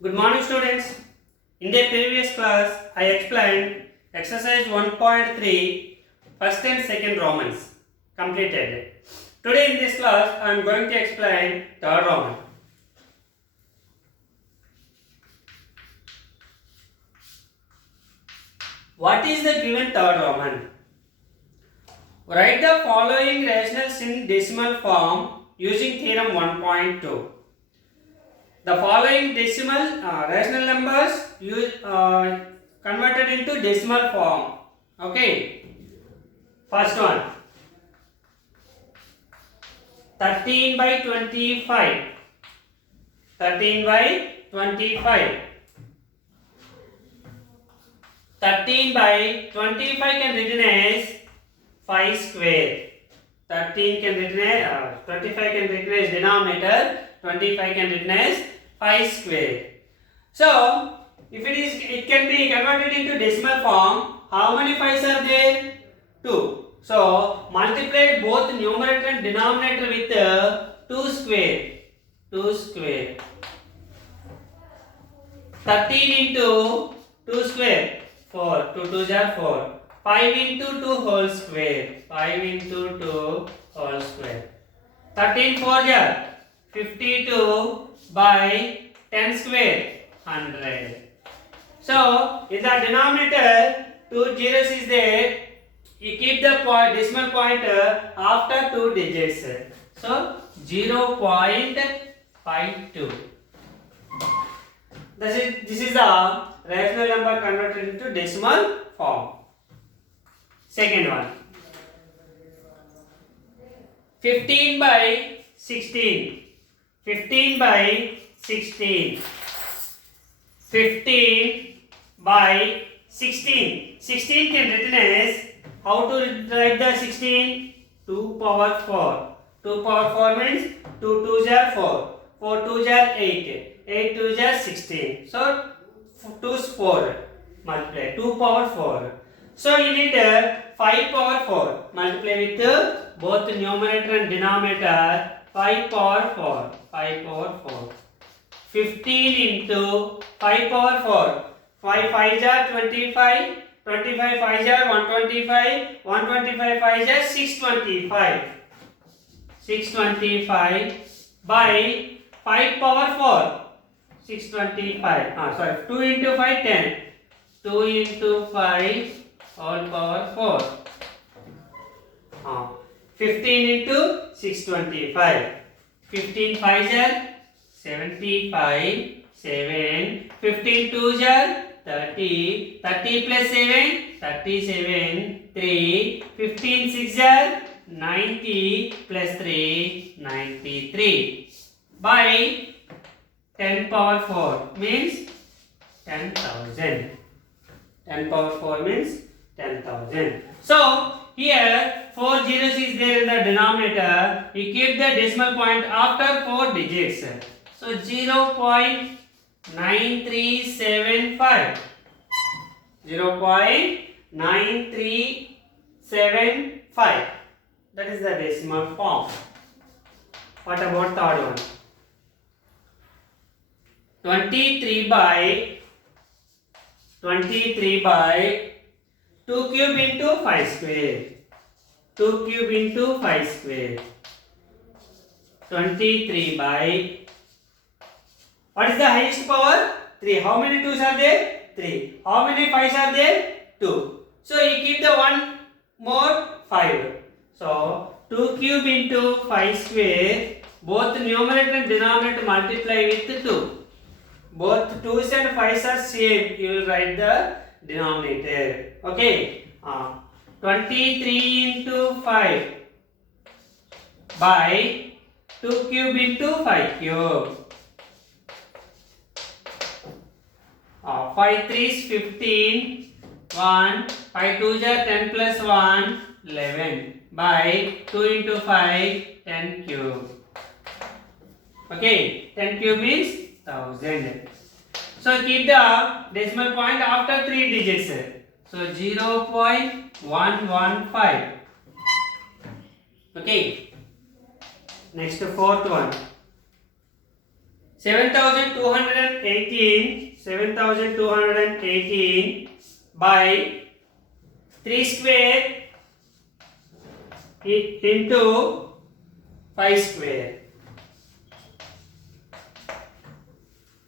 Good morning, students. In the previous class, I explained exercise 1.3 first and second Romans completed. Today in this class, I am going to explain third Roman. What is the given third Roman? Write the following rationals in decimal form using theorem 1.2. The following rational numbers converted into decimal form. Okay. First one. 13 by 25. 13 by 25. 13 by 25 can written as 5 square. 13 can written as 25 can written as denominator. 25 can written as 5 square. So, if it can be converted into decimal form, how many 5s are there? 2. So, multiply both numerator and denominator with 2 square. 2 square. 13 into 2 square. 4. 2 2s are 4. 5 into 2 whole square. 5 into 2 whole square. 13 4 are 52 by 10 square. 100. So, in the denominator, 2 zeros is there. You keep the decimal point after 2 digits. So, 0.52. This is the rational number converted into decimal form. Second one. 15 by 16. 15 by 16. 15 by 16. 16 can written as, how to write the 16? 2 power 4. 2 power 4 means 2 2s are 4. 4 2s are 8. 8 2s are 16. So 2 is 4. Multiply 2 power 4. So you need 5 power 4. Multiply with both numerator and denominator. 5 power 4. 5 power 4. 15 into 5 power 4. 5 5s are 25. 25 5s are 125. 125 5s are 625. 625 by 5 power 4. 625. Sorry. 2 into 5 10. 2 into 5 all power 4. 15 into 625. 15 5s are 75. 7. 15 2s are 30. 30 plus 7. 37. 3. 15 6s are 90 plus 3. 93. By 10 power 4 means 10,000. 10 power 4 means 10,000. So, here 4 zeros is there in the denominator. You keep the decimal point after 4 digits. So, 0.9375. 0.9375. That is the decimal form. What about third one? 23 by 2 cube into 5 square. 2 cube into 5 square. 23 by, what is the highest power? 3. How many 2s are there? 3. How many 5s are there? 2. So you keep the one more 5. So 2 cube into 5 square. Both numerator and denominator multiply with 2. Both 2s and 5s are same. You will write the denominator. Okay. 23 into 5 by 2 cube into 5 cube. 5 3s 15. 1. 5 2s are 10 plus 1. 11. By 2 into 5. 10 cube. Okay. 10 cube means 1000. So keep the decimal point after 3 digits. So 0.115. Okay. Next fourth one. 7,218 by 3 square into 5 square.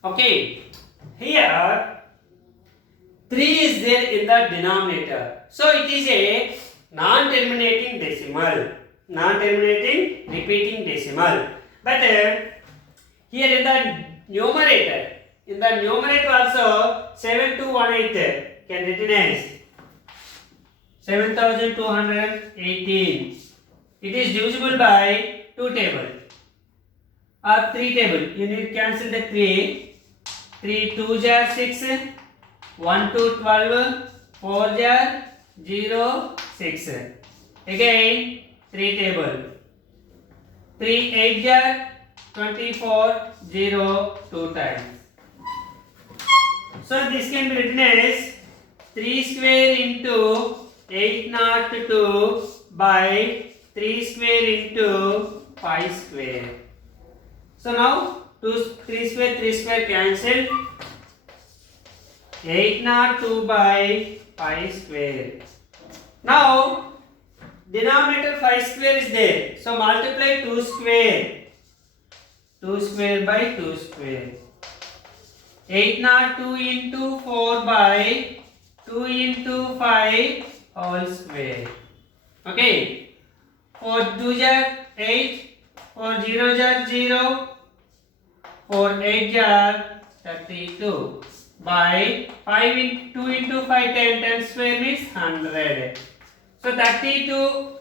Okay, here 3 is there in the denominator, so it is a non-terminating decimal, non-terminating repeating decimal. But here in the numerator also 7218 can written as 7,218. It is divisible by 2 table or 3 table. You need to cancel the 3. 3 2s are 6. 1 to 12. 4 jar 0 6. Again 3 table. 3 8 jar 24 0 2 times. So this can be written as 3 square into 802 by 3 square into 5 square. So now 3 square cancelled. 802 by 5 square. Now denominator 5 square is there, so multiply 2 square. 2 square by 2 square. 802 into 4 by 2 into 5 whole square. Okay. 4 2 are 8. 4 0 are 0. 4 8 are 32 by 5 into 2 into 5 10. 10 square means 100. So 32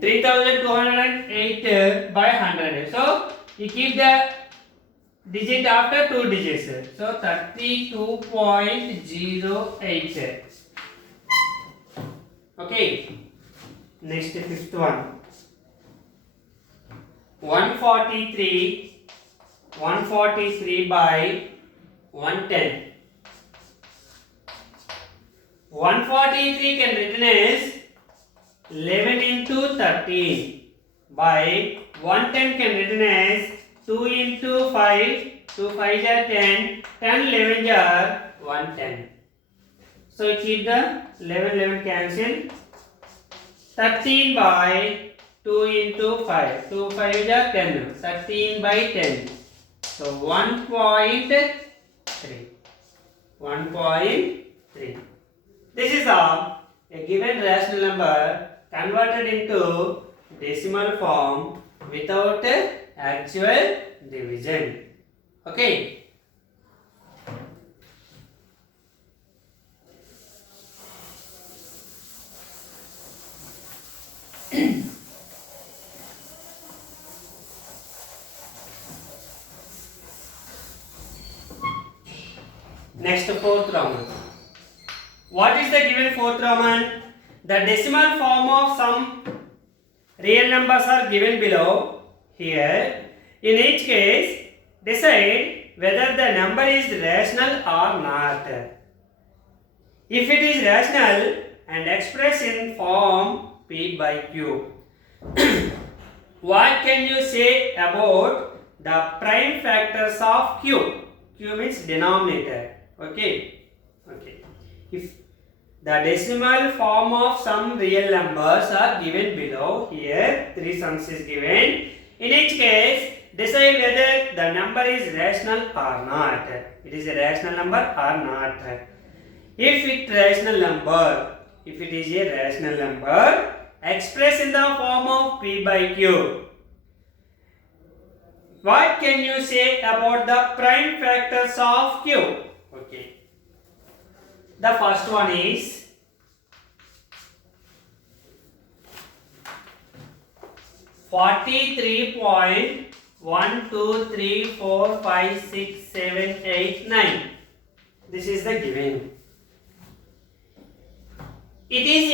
3208 by 100. So you keep the digit after 2 digits. So 32.08. Okay. Next fifth one. 143 by 110. 143 can written as 11 into 13 by 110 can written as 2 into 5. 2 5 are 10. 10 11 are 110. So keep the 11 cancel. 13 by 2 into 5. 2 5 are 10. 13 by 10. So 1.3. 1.3. This is a given rational number converted into decimal form without actual division. Okay. Next, fourth Roman. What is the given fourth Roman? The decimal form of some real numbers are given below. Here, in each case, decide whether the number is rational or not. If it is rational and expressed in form P by Q, what can you say about the prime factors of Q? Q means denominator. Okay. If the decimal form of some real numbers are given below, here 3 sums is given. In each case, decide whether the number is rational or not. It is a rational number or not. If it is a rational number expressed in the form of P by Q, what can you say about the prime factors of Q? Okay. The first one is 43.123456789. This is the given. It is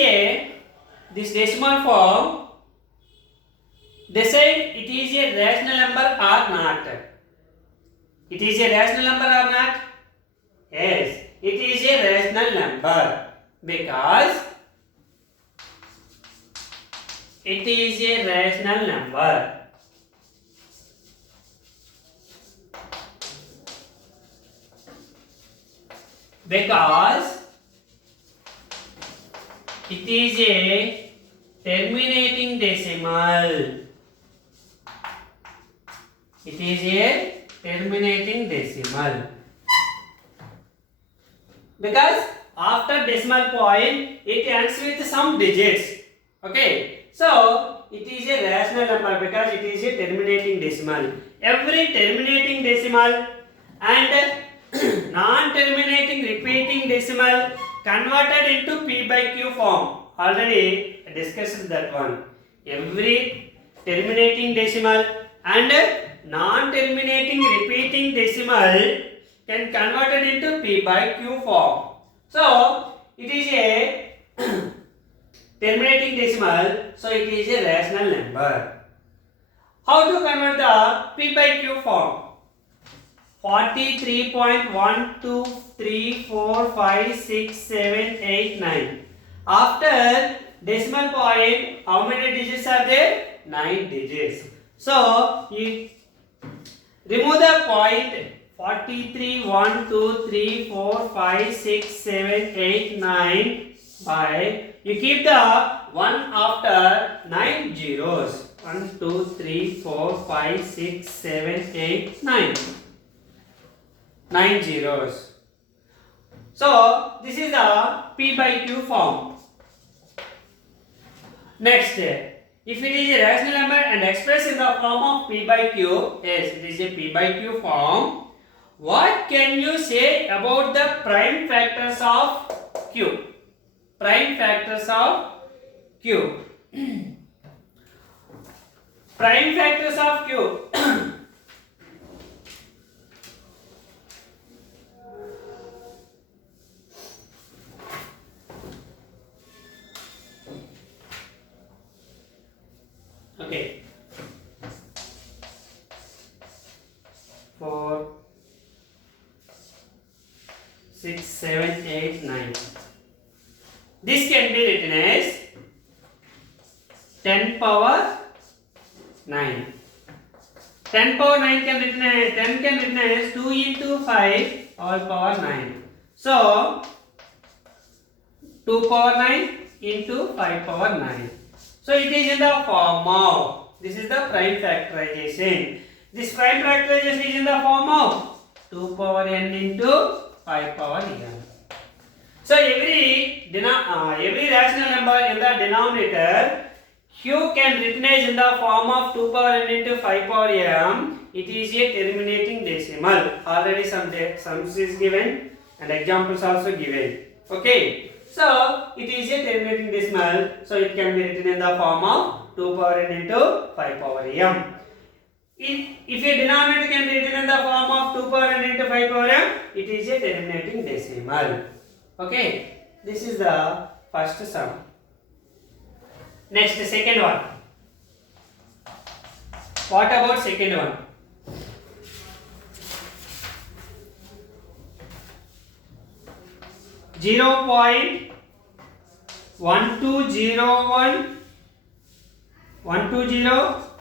this decimal form. Decide it is a rational number or not. It is a rational number or not? Yes, it is a rational number because it is a rational number. because it is a terminating decimal. It is a terminating decimal. Because after decimal point, it ends with some digits. Okay. So, it is a rational number because it is a terminating decimal. Every terminating decimal and non-terminating repeating decimal converted into P by Q form. Already discussed that one. Every terminating decimal and non-terminating repeating decimal can converted into P by Q form. So, it is a terminating decimal, so it is a rational number. How to convert the P by Q form? 43.123456789. After decimal point, how many digits are there? 9 digits. So, you remove the point 43, 1, 2, 3, 4, 5, 6, 7, 8, 9 by, you keep the 1 after 9 zeros. 1, 2, 3, 4, 5, 6, 7, 8, 9. 9 zeros. So, this is the P by Q form. Next, if it is a rational number and expressed in the form of P by Q, yes, it is a P by Q form. What can you say about the prime factors of Q? Prime factors of Q. Prime factors of Q. Okay. 4, 6, 7, 8, 9. This can be written as 10 power 9. 10 power 9 can written as 10 can written as 2 into 5 all power 9. So 2 power 9 into 5 power 9. So it is in the form of, this is the prime factorization. This prime factorization is in the form of 2 power n into 5 power n. So every rational number in the denominator, Q can written as in the form of 2 power n into 5 power m. It is a terminating decimal. Already some sums is given and examples also given. Okay. So it is a terminating decimal. So it can be written in the form of 2 power n into 5 power m. If a denominator can be written in the form of 2 power n into 5 power m, it is a terminating decimal. Okay, this is the first sum. Next, the second one. What about second one? Zero point 1201 120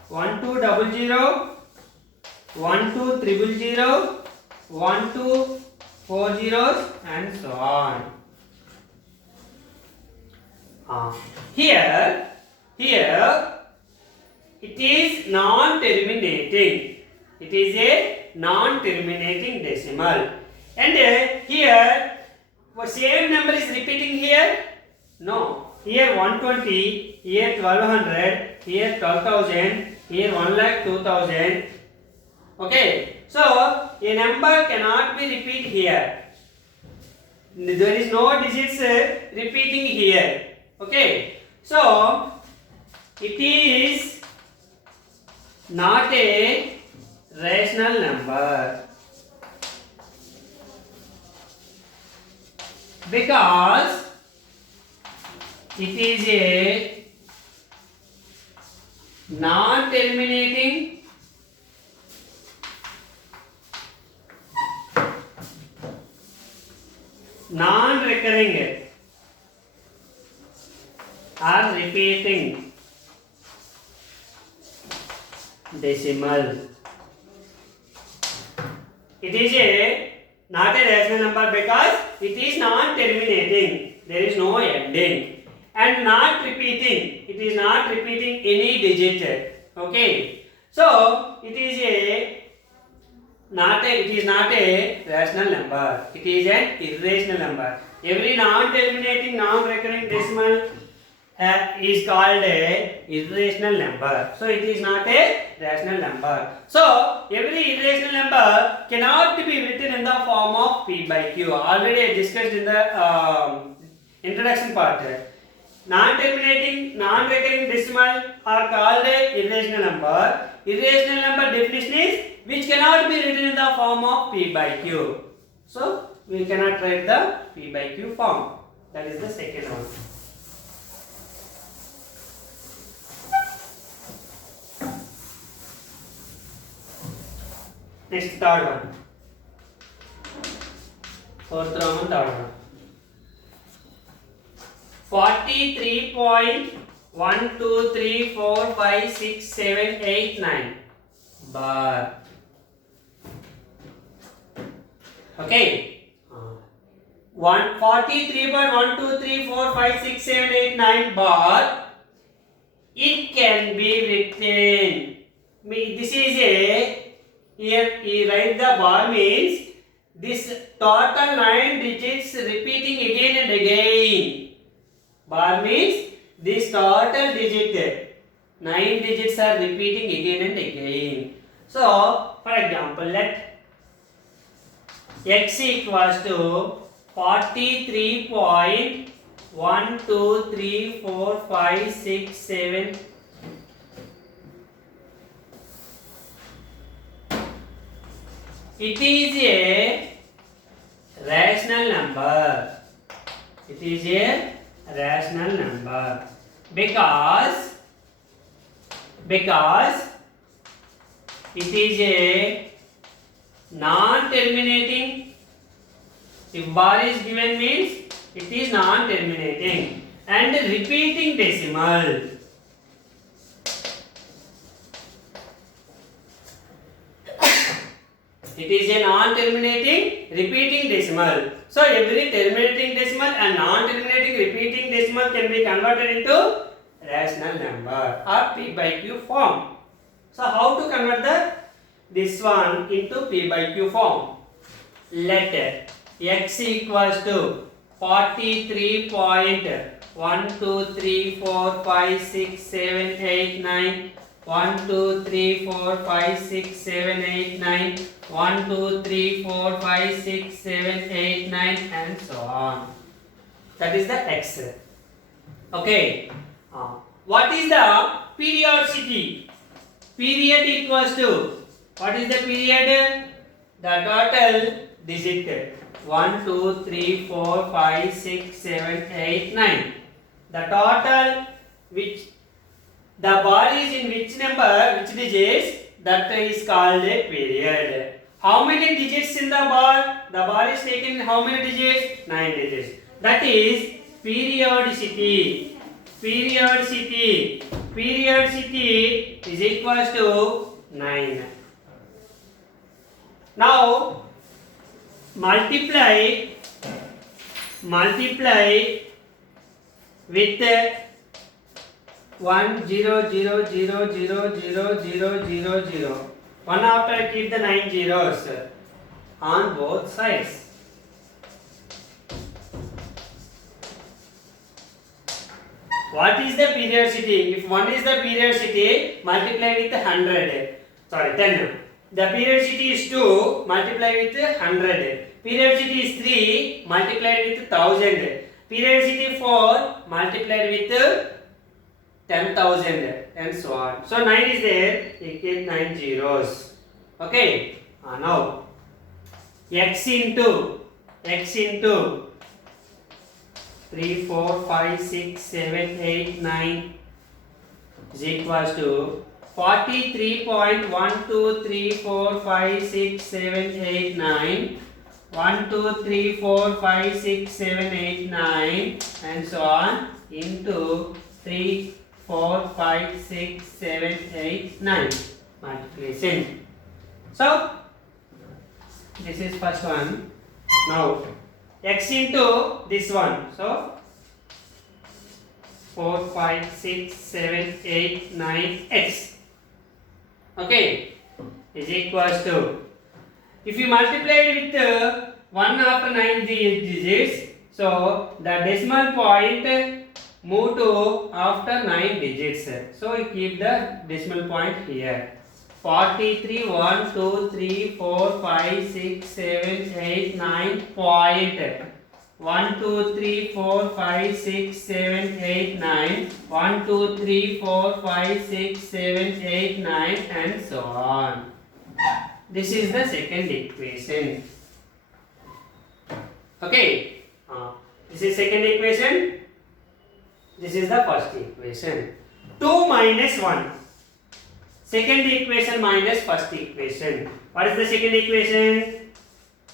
1200 12000 1240 and so on. Here it is non-terminating. It is a non-terminating decimal. And here same number is repeating here? No. Here 120, here 1200, here 12,000, here 1,02,000. Okay. So a number cannot be repeat here. There is no digits repeating here. Okay. So it is not a rational number because it is a non-terminating non-recurring or repeating decimal. It is a Not a rational number because it is non-terminating. There is no ending. And not repeating. It is not repeating any digit. Okay. So it is not a rational number. It is an irrational number. Every non-terminating, non-recurring decimal is called a irrational number. So it is not a rational number. So every irrational number cannot be written in the form of P by Q. Already I discussed in the introduction part. Non-terminating, non-recurring decimal are called a irrational number. Irrational number definition is which cannot be written in the form of P by Q. So we cannot write the P by Q form. That is the second one. Next, third one. Fourth Roman, third one. 43.123456789 bar. Okay. 43.123456789 bar. It can be written. This is a. Here you write the bar means this total 9 digits repeating again and again. Bar means this total digit 9 digits are repeating again and again. So for example, let x equals to 43.1234567. It is a rational number. It is a rational number because it is a non-terminating. If bar is given means it is non-terminating and repeating decimal. It is a non-terminating repeating decimal. So every terminating decimal and non-terminating repeating decimal can be converted into rational number or P by Q form. So how to convert this one into P by Q form? Let x equals to 43.123456789 1 2 3 4 5 6 7 8 9 1 2 3 4 5 6 7 8 9 and so on. That is the x. Okay. What is the periodicity? Period equals to, what is the period? The total digit 1 2 3 4 5 6 7 8 9. The total which the bar is in which number, which digits, that is called a period. How many digits in the bar? The bar is taken how many digits? 9 digits. That is periodicity. Periodicity is equals to 9. Now multiply with 1 0 0 0 0 0 0 0 0. One after keep the 9 zeros on both sides. What is the periodicity? If 1 is the periodicity, multiply with 100. Sorry, 10. The periodicity is 2, multiply with 100. Periodicity is 3, multiplied with 1000. Periodicity 4, multiplied with 10,000 and so on. So 9 is there, you get 9 zeros. Okay. Now x into 3 4 5 6 7 8 9 is equals to 43.123456789 1 2 3 4 5 6 7 8 9 and so on into 3 4 5 6 7 8 9 multiplication. So this is first one. Now x into this one. So 4, 5, 6, 7, 8, 9 x. Okay, is equals to, if you multiply it with 1 after 9 digits, so the decimal point move to after 9 digits. So you keep the decimal point here. 43, 1, 2, 3, 4, 5, 6, 7, 8, 9 point. 1, 2, 3, 4, 5, 6, 7, 8, 9. 1, 2, 3, 4, 5, 6, 7, 8, 9 and so on. This is the second equation. Okay. This is second equation. This is the first equation. 2 minus 1. Second equation minus first equation. What is the second equation?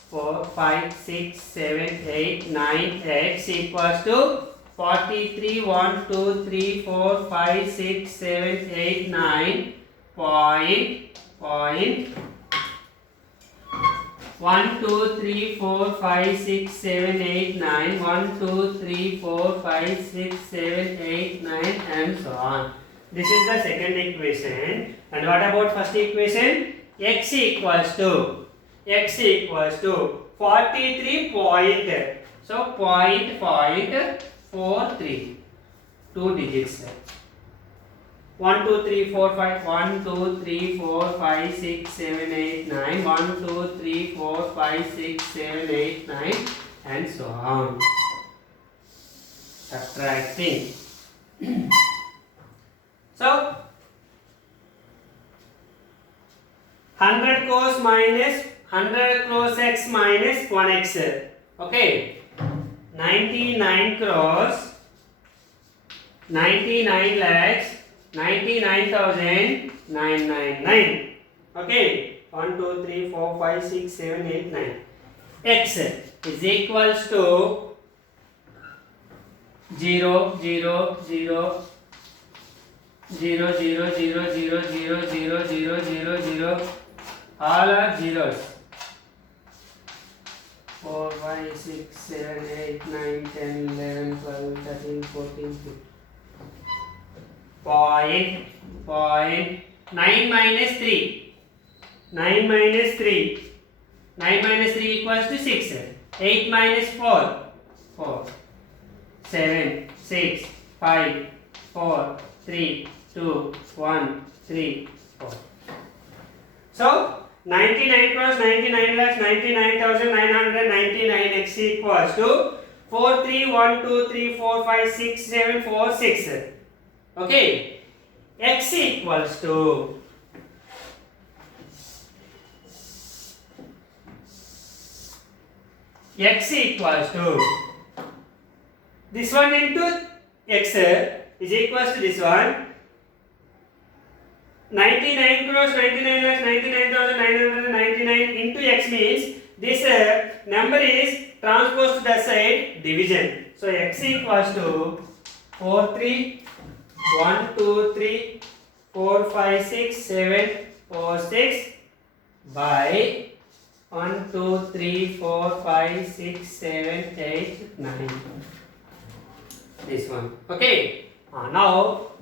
4, 5, 6, 7, 8, 9 x equals to 43, 1, 2, 3, 4, 5, 6, 7, 8, 9 point 1, 2, 3, 4, 5, 6, 7, 8, 9 1, 2, 3, 4, 5, 6, 7, 8, 9 and so on. This is the second equation. And what about first equation? X equals to 43 point. So point 43. 2 digits. 1, 2, 3, 4, 5. 1, 2, 3, 4, 5, 6, 7, 8, 9. 1, 2, 3, 4, 5, 6, 7, 8, 9 and so on. Subtracting. So 100 cross minus 100 cross x minus 1x. Okay. 99 cross 99 lakhs 99,999. Okay. 1, 2, 3, 4, 5, 6, 7, 8, 9. X is equals to 0, 0, 0. 0, 0, 0, 0, 0, 0, 0, 0, 0, all are zeros. 4, 5, 6, 7, 8, 9, 10, 11, 12, 13, 14, 15. Point 9 minus 3. 9 minus 3. 9 minus 3 equals to 6. 8 minus 4. 4. 7, 6, 5, 4, 3, 2, 1, 3, 4. So 99 cross 99 lakhs 99,999 x equals to 4, 3, 1, 2, 3, 4, 5, 6, 7, 4, 6. Okay. X equals to this one into x is equals to this one. 99 cross 99 lakhs 99,999 into x means this number is transposed to the side division. So x equals to 4, 3, 1, 2, 3, 4, 5, 6, 7, 4, 6 by 1, 2, 3, 4, 5, 6, 7, 8, 9. This one. Okay. Now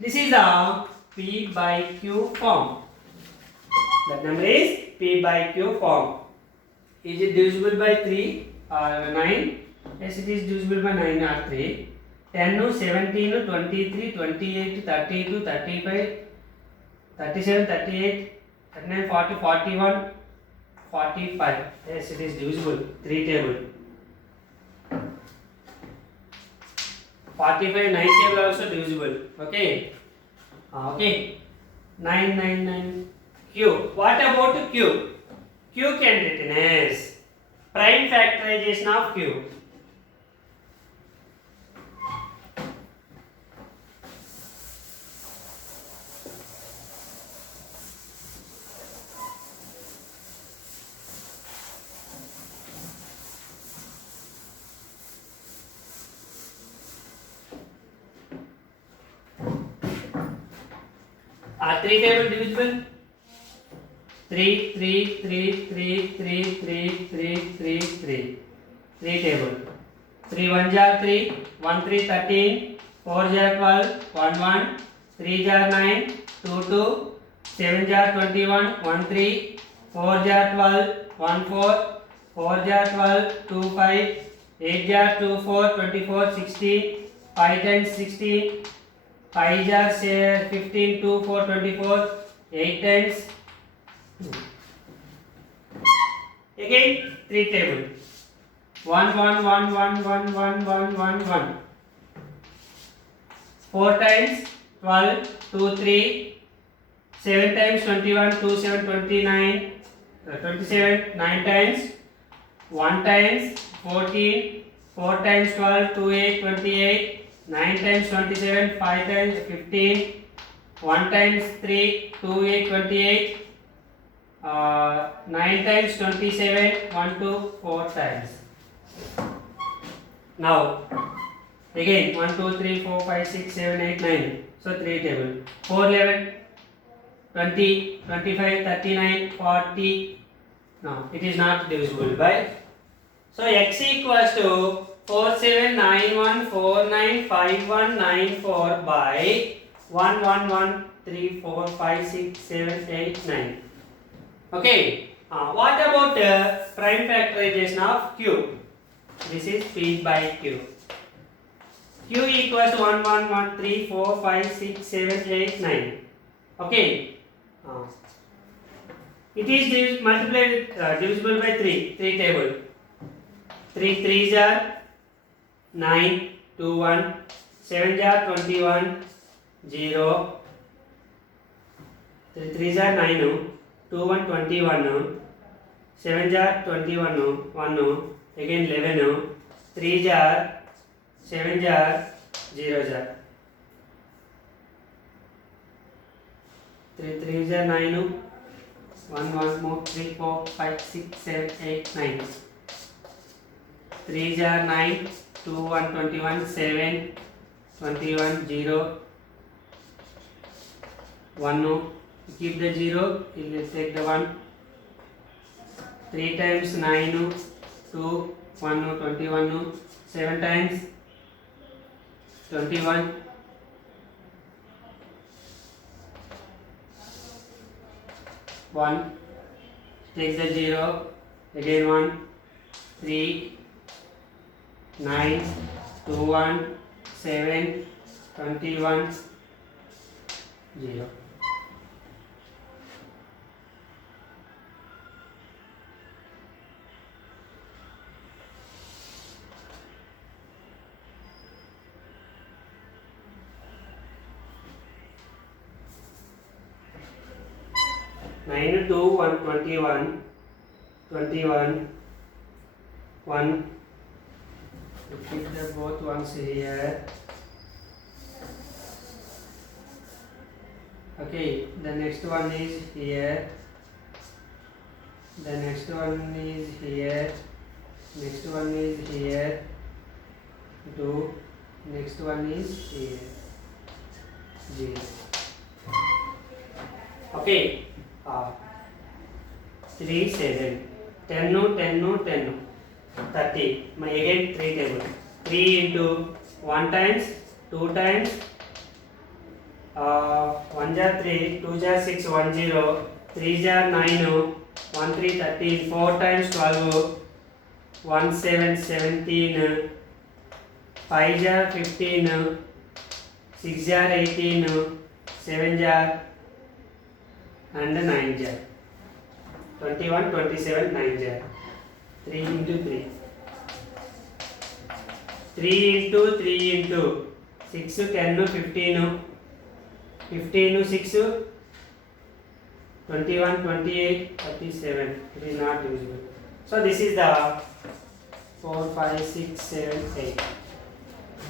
this is a P by Q form. That number is P by Q form. Is it divisible by 3 or 9? Yes, it is divisible by 9 or 3. 10, 17, 23, 28, 32, 35, 37, 38, 39, 40, 41, 45. Yes, it is divisible. 3 table. 45, 9 table also divisible. Okay. Okay. 9, 9, 9. Q. What about Q? Q can written as prime factorization of Q. Are 3 table divisible? 3, 3, 3, 3, 3, 3, 3, 3, 3. 3 table. 3 1 jar 3, 1 3 13, 4 jar 12, 1 1, 3 jar 9, 2 2, 7 jar 21, 1 3, 4 jar 12, 1 4, 4 jar 12, 2 5, 8 jar 2 4, 24, 16, 5 times 16, 5 jar 15, 2 4, 24, 8 times. Again 3 table. 1 1 1 1 1 1 1 1 1. 4 times 12, 2 3, 7 times 21, 2 7 29, 27, 9 times, 1 times 14, 4 times 12, 2 8, 28, 9 times 27, 5 times 15, 1 times 3, 2 8, 28, 9 times 27, 1 2, 4 times. Now again 1 2 3 4 5 6 7 8 9. So 3 table. 4 11, 20, 25, 39, 40. No, it is not divisible by. So x equals to 4791495194 by 1 1 1 3 4 5 6 7 8 9. Okay. What about the prime factorization of q? This is p by q. Q equals to 1 1 1 3 4 5 6 7 8 9. Okay. It is multiplied divisible by 3 table. 3 3s are 9 2 1, 7s are 21 0, 3 3s are 9 2 1 21, 7s are 21 1, again 11, 3s are 7s are 0s are 3 3s are 9 1 1 more 3 4 5 6 7 8 9. 3s are 9 2 1 21 7 21 0 1 no. Keep the 0, you will take the 1. 3 times 9 2 1 no 21 no. 7 times 21. 1, take the 0, again 1, 3, 9, 2 1, 7, 21 0. Nine 2 1 21 21 1. Keep the both ones here. Okay, the next one is here. The next one is here. Next one is here. 2. Next one is here. 0. Okay. 3 7 10 no 10 no 10 no 30. Again 3 table. 3 into 1 times 2 times 1 jar 3 2 jar 6 1 0 3 jar 9 1 3 13 4 times 12 1 7 17 5 jar 15 6 jar 18 7 jar and 9 jar 21 27 9 jar 3 into 3 3 into 3 into 6 10 15 15 6 21 28 37. It is not divisible. So this is the 4 5 6 7 8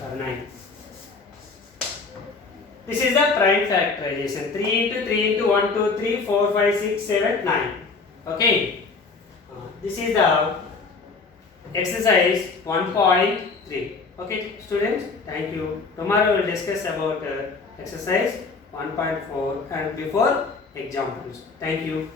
or 9. This is the prime factorization. 3 into 3 into 1 2 3 4 5 6 7 9. Okay. This is the exercise 1.3. Okay students, thank you. Tomorrow we will discuss about exercise 1.4 and before examples. Thank you.